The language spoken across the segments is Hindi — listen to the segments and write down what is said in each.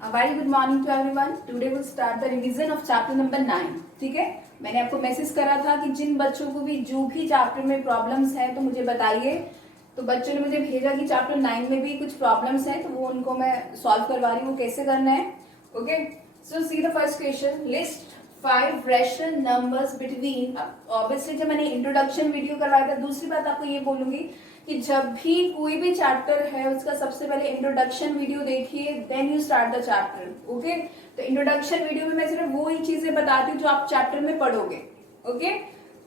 A very good morning to everyone. Today we'll start the revision of chapter number 9. ठीक है, मैंने आपको मैसेज करा था कि जिन बच्चों को भी जो भी चैप्टर में प्रॉब्लम्स हैं तो मुझे बताइए। तो बच्चों ने मुझे भेजा कि चैप्टर 9 में भी कुछ प्रॉब्लम्स हैं, तो वो उनको मैं सॉल्व करवा रही हूँ, कैसे करना है। Okay, so see the first question, list 5 rational numbers between. Obviously जब मैंने इंट्रोडक्शन वीडियो करवाया था, दूसरी बात आपको ये बोलूंगी कि जब भी कोई भी चैप्टर है उसका सबसे पहले इंट्रोडक्शन वीडियो देखिए, then you start the chapter. Okay, तो इंट्रोडक्शन वीडियो में मैं सिर्फ वो ही चीजें बताती हूँ जो आप चैप्टर में पढ़ोगे। ओके,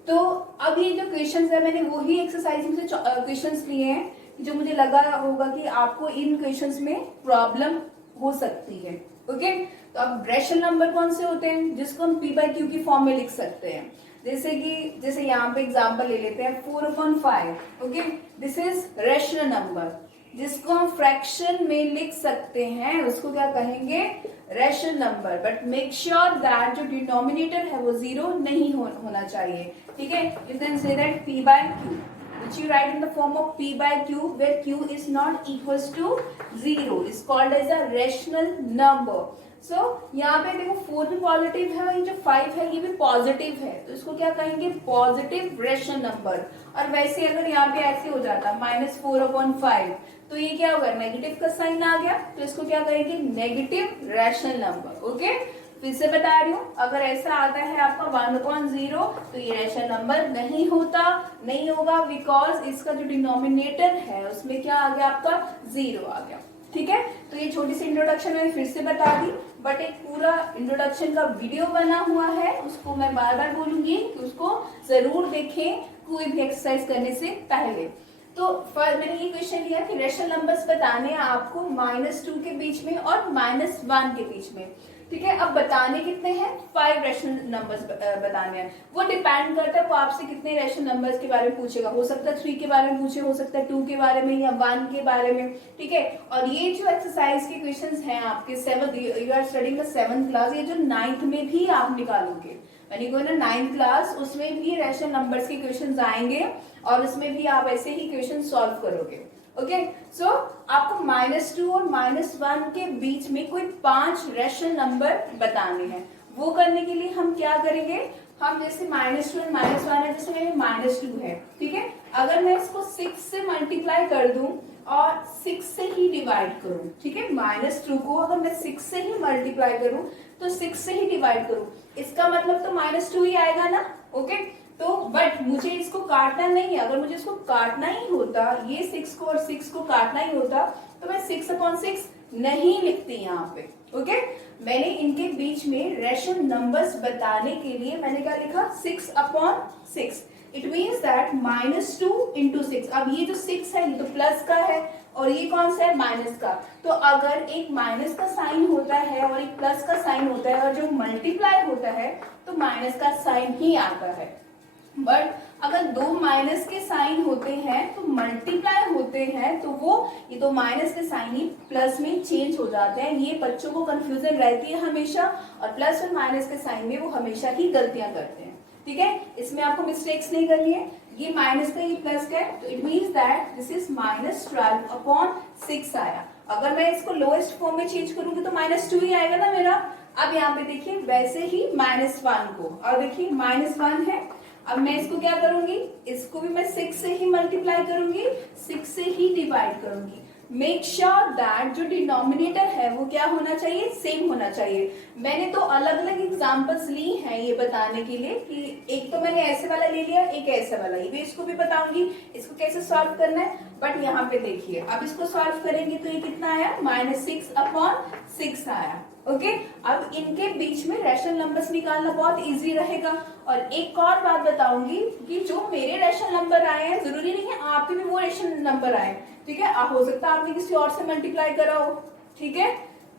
तो अब ये जो क्वेश्चंस है, मैंने वही एक्सरसाइज में से क्वेश्चंस लिए हैं जो मुझे लगा होगा कि आपको इन क्वेश्चंस में प्रॉब्लम हो सकती है। ओके, तो अब रैशनल नंबर कौन से होते हैं जिसको हम p बाई क्यू की फॉर्म में लिख सकते हैं। जैसे यहाँ पे एग्जांपल ले लेते हैं 4/5। Okay, this is rational number जिसको हम फ्रैक्शन में लिख सकते हैं, उसको क्या कहेंगे, rational number. But make sure that जो डिनोमिनेटर है वो 0 नहीं होना चाहिए। ठीक है, you can say that p by q which you write in the form of p by q where q is not equals to 0 is called as a rational number. So यहाँ पे देखो 4 भी पॉजिटिव है और ये जो 5 है ये भी पॉजिटिव है, तो इसको क्या कहेंगे, पॉजिटिव रैशनल नंबर। और वैसे अगर यहाँ पे ऐसे हो जाता -4/5 तो ये क्या होगा, नेगेटिव का साइन आ गया, तो इसको क्या कहेंगे, नेगेटिव रैशनल नंबर। ओके, फिर से बता रही हूँ, अगर ऐसा आता है आपका 1/0 तो ये रैशनल नंबर नहीं होगा, बिकॉज इसका जो डिनोमिनेटर है उसमें क्या आ गया, आपका 0 आ गया। ठीक है, तो ये छोटी सी इंट्रोडक्शन मैंने फिर से बता दी, बट एक पूरा इंट्रोडक्शन का वीडियो बना हुआ है, उसको मैं बार बार बोलूंगी कि उसको जरूर देखें कोई भी एक्सरसाइज करने से पहले। तो मैंने ये क्वेश्चन लिया कि रैशनल नंबर्स बताने हैं आपको -2 के बीच में और -1 के बीच में। ठीक है, अब बताने कितने हैं, 5 रैशनल नंबर्स बताने हैं। वो डिपेंड करता है वो आपसे कितने रैशनल नंबर्स के बारे में पूछेगा, हो सकता है 3 के बारे में पूछे, हो सकता है 2 के बारे में या 1 के बारे में। ठीक है, और ये जो एक्सरसाइज के क्वेश्चंस हैं आपके 7th, you are studying the 7th class, ये जो 9th में भी आप निकालोगे, यानी को ना 9th क्लास, उसमें भी रैशनल नंबर्स के क्वेश्चंस आएंगे और उसमें भी आप ऐसे ही क्वेश्चन सॉल्व करोगे। ओके, सो आपको -2 और -1 के बीच में कोई 5 रैशनल नंबर बताने हैं। वो करने के लिए हम क्या करेंगे, हम जैसे -2 और -1 है, जैसे -2 है, ठीक है, अगर मैं इसको 6 से मल्टीप्लाई कर दूं और 6 से ही डिवाइड करूं, ठीक है, -2 को अगर मैं 6 से ही मल्टीप्लाई करूं तो 6 से ही डिवाइड करूं, इसका मतलब तो -2 ही आएगा ना। ओके, तो बट मुझे इसको काटना नहीं है, अगर मुझे इसको काटना ही होता, ये 6 को और 6 को काटना ही होता, तो मैं 6/6 नहीं लिखती यहाँ पे। ओके, मैंने इनके बीच में रैशनल नंबर्स बताने के लिए मैंने क्या लिखा, 6/6। It means that -2 × 6। अब ये जो 6 है ये तो प्लस का है और ये कौन सा है, माइनस का। तो अगर एक माइनस का साइन होता है और एक प्लस का साइन होता है और जो मल्टीप्लाई होता है तो माइनस का साइन ही आता है। बट अगर 2 माइनस के साइन होते हैं तो मल्टीप्लाई होते हैं, तो वो ये तो माइनस के साइन ही प्लस में चेंज हो जाते हैं। ये बच्चों को कंफ्यूजन रहती है हमेशा, और प्लस और माइनस के साइन में वो हमेशा ही गलतियां करते हैं। ठीक है, इसमें आपको मिस्टेक्स नहीं करनी है। ये माइनस का, ये प्लस का है, तो it means that this is -12/6 आया। अगर मैं इसको लोएस्ट फॉर्म में चेंज करूंगी तो -2 ही आएगा ना मेरा। अब यहाँ पे देखिए वैसे ही -1 को, और देखिए -1 है, अब मैं इसको क्या करूंगी, इसको भी मैं 6 से ही मल्टीप्लाई करूंगी, 6 से ही डिवाइड करूंगी। मेक श्योर दैट जो डिनोमिनेटर है वो क्या होना चाहिए, सेम होना चाहिए। मैंने तो अलग अलग एग्जांपल्स ली हैं ये बताने के लिए कि एक तो मैंने ऐसे वाला ले लिया, एक ऐसे वाला, ये भी इसको भी बताऊंगी इसको कैसे सॉल्व करना है। बट यहाँ पे देखिए, अब इसको सॉल्व करेंगे तो ये कितना आया, -6/6 आया। ओके, अब इनके बीच में रैशनल नंबर्स निकालना बहुत इजी रहेगा। और एक और बात बताऊंगी कि जो मेरे रैशनल नंबर आए हैं, जरूरी नहीं है आपके भी वो रैशनल नंबर आए। ठीक है, हो सकता है आपने किसी और से मल्टीप्लाई करा हो। ठीक है,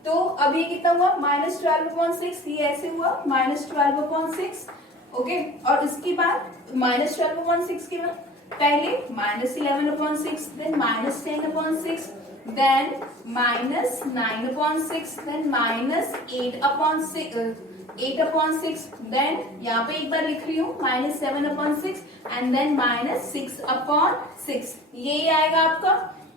तो अब ये कितना हुआ, -12/6, ये ऐसे हुआ -12/6। ओके, और इसके बाद -12/6 के बाद पहले -11/6, देन -10/6, then -9/6, then -8/6, then यहाँ पे एक बार लिख रही हूँ -7/6 and then -6/6, ये आएगा आपका।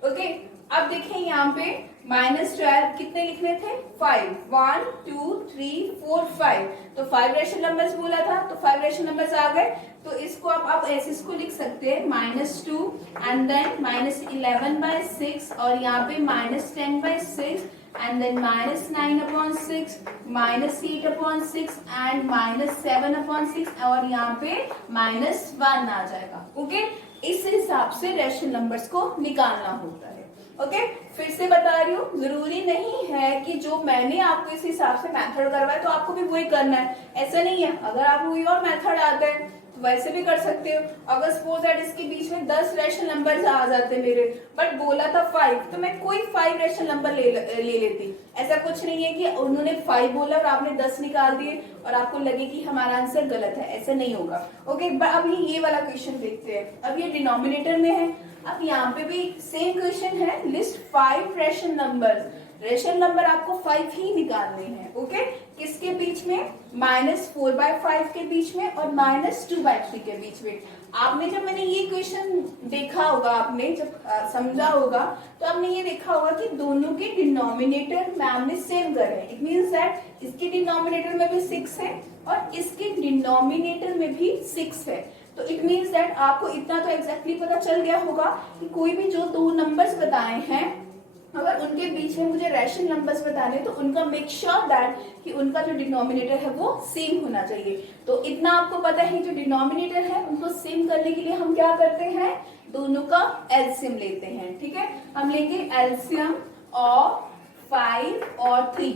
ओके, अब देखिए यहाँ पे -12 कितने लिखने थे? 5, 1 2 3 4 5, तो 5 रेशनल नंबर्स बोला था, तो 5 रेशनल नंबर्स आ गए। तो इसको आप ऐसे इसको लिख सकते हैं -2 एंड देन -11/6 और यहाँ पे -10/6 एंड देन -9/6, -8/6 एंड -7/6 और यहाँ पे -1 आ जाएगा। ओके, इस हिसाब से रेशनल नंबर्स को निकालना होता है। ओके, फिर से बता रही हूँ, जरूरी नहीं है कि जो मैंने आपको इस हिसाब से मेथड करवाया तो आपको भी वही करना है, ऐसा नहीं है। अगर आपको कोई और मेथड आता है तो वैसे भी कर सकते हो। अगर सपोज दैट इसके बीच में 10 रेशनल नंबर्स आ जाते मेरे, बट बोला था 5, तो मैं कोई 5 रेशनल नंबर ले लेती। ऐसा कुछ नहीं है कि उन्होंने 5 बोला और आपने 10 निकाल दिए और आपको लगे कि हमारा आंसर गलत है, ऐसा नहीं होगा। ओके, अब ये वाला क्वेश्चन देखते हैं। अब ये डिनोमिनेटर में है। अब यहाँ पे भी सेम क्वेश्चन है, list 5 rational numbers. Rational number आपको 5 ही निकालने हैं। ओके, किसके बीच में? -4/5 के बीच में और -2/3 के बीच में। आपने जब मैंने ये क्वेश्चन देखा होगा, आपने जब समझा होगा, तो आपने ये देखा होगा कि दोनों के डिनोमिनेटर मैम ने सेम करे हैं। इट मींस दैट इसके डिनोमिनेटर में भी 6 है और इसके डिनोमिनेटर में भी 6 है। तो इट मींस दैट आपको इतना तो एग्जैक्टली पता चल गया होगा कि कोई भी जो दो नंबर्स बताए हैं, अगर उनके बीच में मुझे रेशनल नंबर्स बताने, तो उनका मेक श्योर दैट कि उनका जो डिनोमिनेटर है वो सेम होना चाहिए। तो इतना आपको पता है, जो डिनोमिनेटर है उनको सेम करने के लिए हम क्या करते हैं? दोनों का एलसीएम लेते हैं। ठीक है, हम लेंगे एलसीएम ऑफ 5 और 3।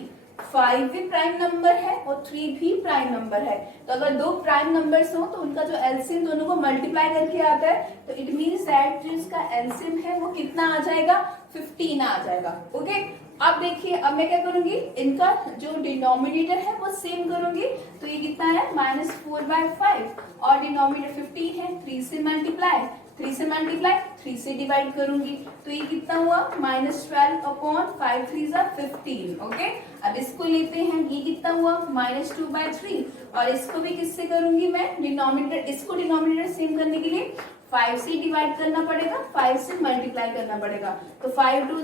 5 भी प्राइम नंबर है और 3 भी प्राइम नंबर है। तो अगर दो प्राइम नंबर्स हो तो उनका जो एलसीएम दोनों को मल्टीप्लाई करके आता है, तो इट मींस दैट जो इसका एलसीएम है वो कितना आ जाएगा? 15 आ जाएगा। ओके, अब देखिए, अब मैं क्या करूंगी, इनका जो डिनोमिनेटर है वो सेम करूंगी। तो ये कितना है? -4/5 और डिनोमिनेटर 15 है, 3 से मल्टीप्लाई 3 से डिवाइड करूंगी, तो ये कितना हुआ? -12/5 3 15। ओके, अब इसको लेते हैं, ये कितना हुआ? -2/3 और इसको भी किससे करूंगी मैं? डिनोमिनेटर, इसको डिनोमिनेटर सेम करने के लिए 5 से डिवाइड करना पड़ेगा, 5 से मल्टीप्लाई करना पड़ेगा। तो 5 2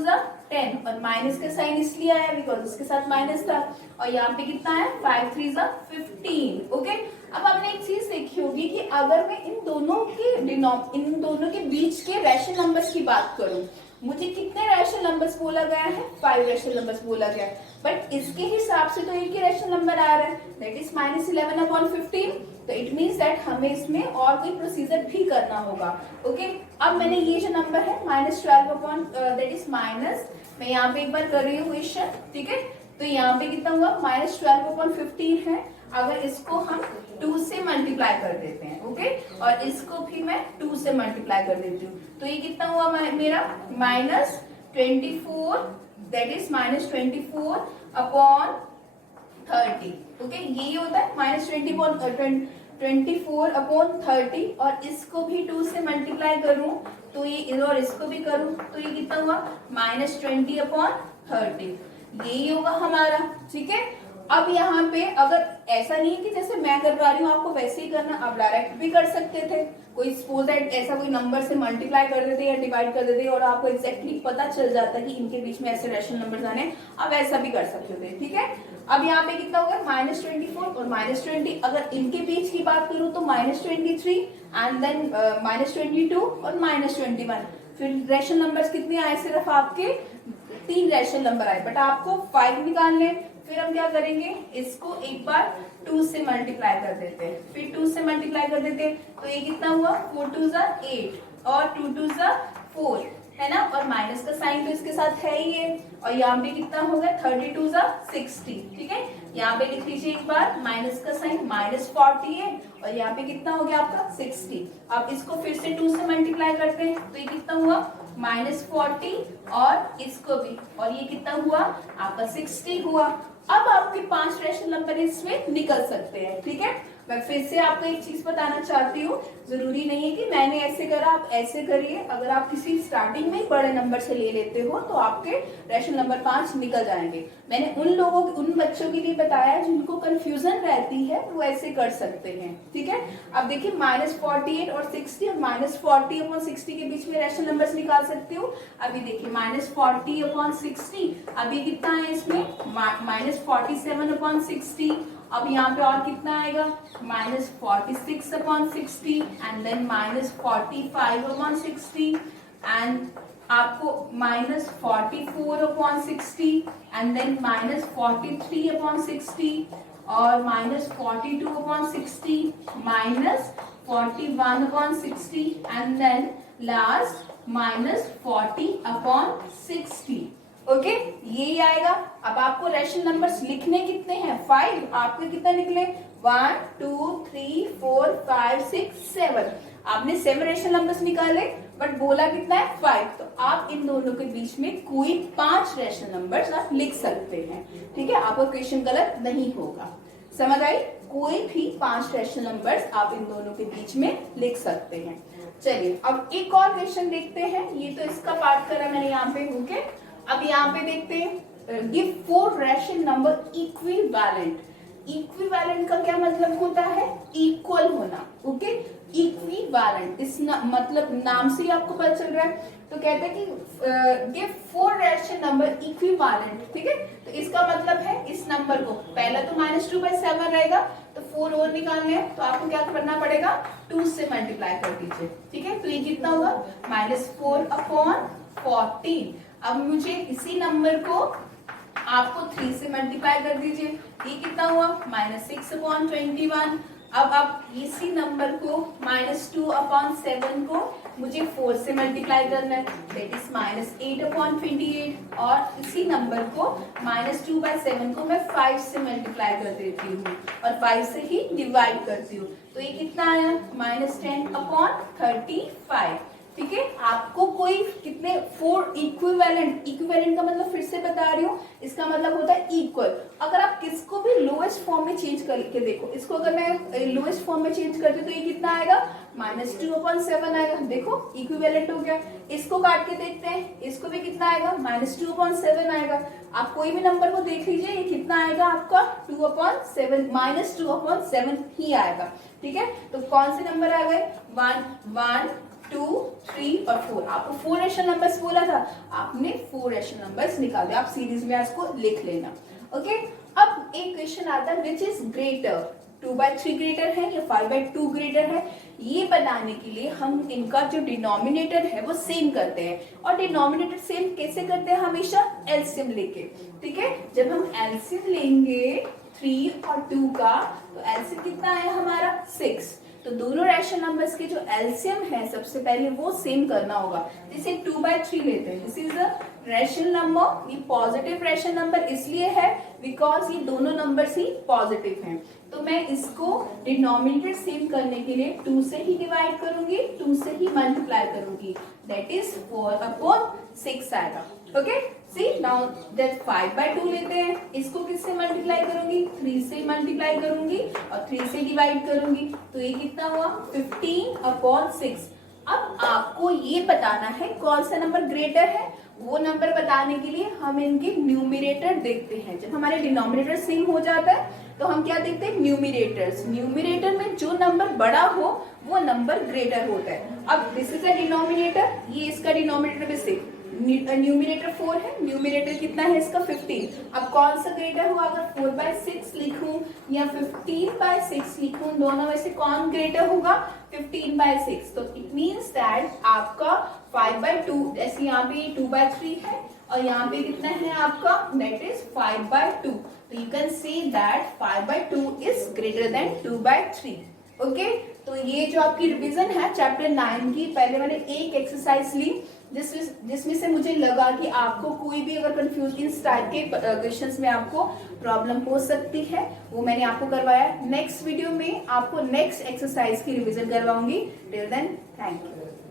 10 और माइनस का साइन इसलिए आया बिकॉज इसके साथ माइनस था। और यहाँ पे कितना है? 5 3 15। ओके, अब आपने एक चीज देखी होगी कि अगर मैं इन दोनों के बीच के रेशनल नंबर्स की बात करूं, मुझे कितने रेशनल नंबर्स बोला गया है? 5 रेशनल नंबर्स बोला गया है, बट इसके हिसाब से तो एक ही रेशनल नंबर आ रहा है, दैट इज -11/15। तो इट मींस दैट हमें इसमें और कोई प्रोसीजर भी करना होगा। ओके, अब मैंने ये जो नंबर है -12 दैट इज माइनस, मैं यहाँ पे एक बार कर रही हूँ क्वेश्चन। ठीक है, तो यहाँ पे कितना हुआ? -12/15 है। अगर इसको हम 2 से मल्टीप्लाई कर देते हैं, ओके, और इसको भी मैं 2 से मल्टीप्लाई कर देती हूँ, तो ये कितना हुआ मेरा? -24 दैट इज -24/30। ओके, यही होता है -24/30 और इसको भी 2 से मल्टीप्लाई करूं तो ये, और इसको भी करूं तो ये कितना हुआ? -20/30। यही होगा हमारा। ठीक है, अब यहाँ पे अगर ऐसा नहीं है कि जैसे मैं कर पा रही हूँ आपको वैसे ही करना, आप डायरेक्ट भी कर सकते थे। कोई सपोज दैट ऐसा कोई नंबर से मल्टीप्लाई कर देते या डिवाइड कर देते और आपको एग्जैक्टली पता चल जाता कि इनके बीच में ऐसे रेशनल नंबर्स आने, आप ऐसा भी कर सकते थे। ठीक है, अब यहाँ पे कितना होगा? -24 और -20। अगर इनके बीच की बात करूँ तो -23 एंड देन -22 और -21। फिर रेशनल नंबर्स कितने आए? सिर्फ आपके 3 रेशनल नंबर आए, बट आपको 5 निकालने। फिर हम क्या करेंगे? इसको एक बार 2 से मल्टीप्लाई कर देते हैं, फिर 2 से मल्टीप्लाई कर देते हैं, तो ये कितना हुआ? 4 2 8 और 2 2 4, है ना, और माइनस का साइन तो इसके साथ है ही है। और यहाँ पे कितना हो गया? 32 60। ठीक है, यहाँ पे लिख लीजिए एक बार, माइनस का साइन -40 है और यहाँ पे कितना हो गया आपका? 60। अब इसको फिर से 2 से मल्टीप्लाई करते हैं, तो ये कितना हुआ? -40 और इसको भी, और ये कितना हुआ? आपका 60 हुआ। अब आपके 5 रेशनल नंबर इसमें निकल सकते हैं। ठीक है, मैं फिर से आपको एक चीज बताना चाहती हूँ, जरूरी नहीं है कि मैंने ऐसे करा आप ऐसे करिए। अगर आप किसी स्टार्टिंग में ही बड़े नंबर से ले लेते हो तो आपके रेशनल नंबर 5 निकल जाएंगे। मैंने उन बच्चों के लिए बताया जिनको कंफ्यूजन रहती है वो ऐसे कर सकते हैं, ठीक है। अब देखिए -48 और 60 और -40 अपॉन 60 के बीच में रेशनल नंबर्स निकाल सकती हूँ। अभी देखिए -40 अपॉन 60, अभी कितना है इसमें -47 अपॉन 60। अब यहाँ पे और कितना आएगा -46 अपॉन 60 एंड देन -45 अपॉन 60 एंड आपको -44 अपॉन 60 एंड देन -43 अपॉन 60 और -42 upon 60 -41 upon 60 and then last -40 upon 60। Okay, यही आएगा। अब आपको रेशनल नंबर्स लिखने कितने हैं 5, आपके कितने निकले 1 2 3 4 5 6 7। आपने 7 रेशनल नंबर्स निकाले बट बोला कितना है 5, तो आप इन दोनों के बीच में कोई 5 रेशनल नंबर्स आप लिख सकते हैं, ठीक है। आपका क्वेश्चन गलत नहीं होगा, समझ आई। कोई भी 5 रेशनल नंबर्स आप इन दोनों के बीच में लिख सकते हैं। चलिए अब एक और क्वेश्चन देखते हैं। ये तो इसका पार्ट करा मैंने यहाँ पे, ओके। अब यहाँ पे देखते हैं, give 4 rational number equivalent. Equivalent का क्या मतलब होता है, इक्वल होना, ओके। इक्विवेलेंट इस मतलब नाम से ही आपको पता चल रहा है। तो कहते हैं कि गिव 4 रेशनल नंबर इक्विवेलेंट, ठीक है। तो इसका मतलब है इस नंबर को, पहला तो -2/7 रहेगा, तो 4 और निकालने हैं तो आपको क्या करना पड़ेगा 2 से मल्टीप्लाई कर दीजिए, ठीक है। तो ये कितना होगा -4 अपॉन 14। अब मुझे इसी नंबर को आपको 3 से मल्टीप्लाई कर दीजिए, ये कितना हुआ -6 अपॉन 21। अब आप इसी नंबर को -2 अपॉन 7 को मुझे 4 से मल्टीप्लाई करना है, दैट इज -8 अपॉन 28। और इसी नंबर को -2/7 को मैं 5 से मल्टीप्लाई कर देती हूँ और 5 से ही डिवाइड करती हूँ, तो ये कितना आया -10 अपॉन 35, ठीक है। आपको कोई कितने 4 इक्विवेलेंट, इक्विवेलेंट का मतलब फिर से बता रही हूँ, इसका मतलब होता है इक्वल। अगर आप किसको भी लोएस्ट फॉर्म में चेंज करके देखो, इसको अगर मैं लोएस्ट फॉर्म में चेंज करती हूँ तो ये कितना आएगा -2 अपॉन 7 आएगा, देखो इक्विवेलेंट हो गया। इसको काट के देखते हैं, इसको भी कितना आएगा -2 अपॉन 7 आएगा। आप कोई भी नंबर को देख लीजिए, ये कितना आएगा आपका 2 अपॉन 7 -2 अपॉन 7 ही आएगा, ठीक है। तो कौन से नंबर आ गए 1 2 3 और 4। आपको 4 रेशनल नंबर्स बोला था, आपने 4 रेशनल नंबर्स निकाल दिया। आप सीरीज में इसको लिख लेना, ओके। अब एक क्वेश्चन आता है विच इज ग्रेटर, 2/3 ग्रेटर है या 5/2 ग्रेटर है। ये बताने के लिए हम इनका जो डिनोमिनेटर है वो सेम करते हैं। और डिनोमिनेटर सेम कैसे करते हैं, हमेशा एलसीएम लेके, ठीक है। जब हम एलसीएम लेंगे 3 और 2 का, तो एलसीएम कितना है हमारा 6। तो दोनों रेशनल नंबर्स के जो एलसीएम है सबसे पहले वो सेम करना होगा। जैसे 2/3 लेते हैं, this is a rational number, ये पॉजिटिव रेशनल नंबर इसलिए है बिकॉज ये दोनों नंबर्स ही पॉजिटिव हैं। तो मैं इसको डिनोमिनेटर सेम करने के लिए 2 से ही डिवाइड करूंगी, 2 से ही मल्टीप्लाई करूंगी, दैट इज 4 अपॉन 6 आएगा, ओके। सी नाउ दैट 5/2 लेते हैं, इसको किससे मल्टीप्लाई करूंगी 3 से मल्टीप्लाई करूंगी और 3 से डिवाइड करूंगी, तो ये कितना हुआ 15 अपॉन 6। अब आपको ये बताना है कौन सा नंबर ग्रेटर है। वो नंबर बताने के लिए हम इनके न्यूमिरेटर देखते हैं। जब हमारे डिनोमिनेटर सेम हो जाता है तो हम क्या देखते हैं न्यूमिरेटर्स। न्यूमिरेटर में जो नंबर बड़ा हो वो नंबर ग्रेटर होता है। अब दिस इज अ डिनोमिनेटर, ये इसका डिनोमिनेटर में से न्यूमिनेटर 4 है, न्यूमिनेटर कितना है इसका 15। अब कौन सा ग्रेटर हुआ, अगर 4/6 लिखूं या 15/6 लिखूं, दोनों में से कौन ग्रेटर होगा 15/6। तो इट मीन्स दैट आपका 5/2, जैसे यहाँ पे 2/3 है और यहाँ पे कितना है आपका दैट इज 5/2। तो you can say that 5/2 is greater than 2/3, okay. तो ये जो आपकी रिवीजन है चैप्टर 9 की, पहले मैंने एक एक्सरसाइज ली जिसमें से मुझे लगा कि आपको कोई भी अगर कंफ्यूज इस टाइप के क्वेश्चंस में आपको प्रॉब्लम हो सकती है, वो मैंने आपको करवाया। नेक्स्ट वीडियो में आपको नेक्स्ट एक्सरसाइज की रिवीजन करवाऊंगी। Till then thank you.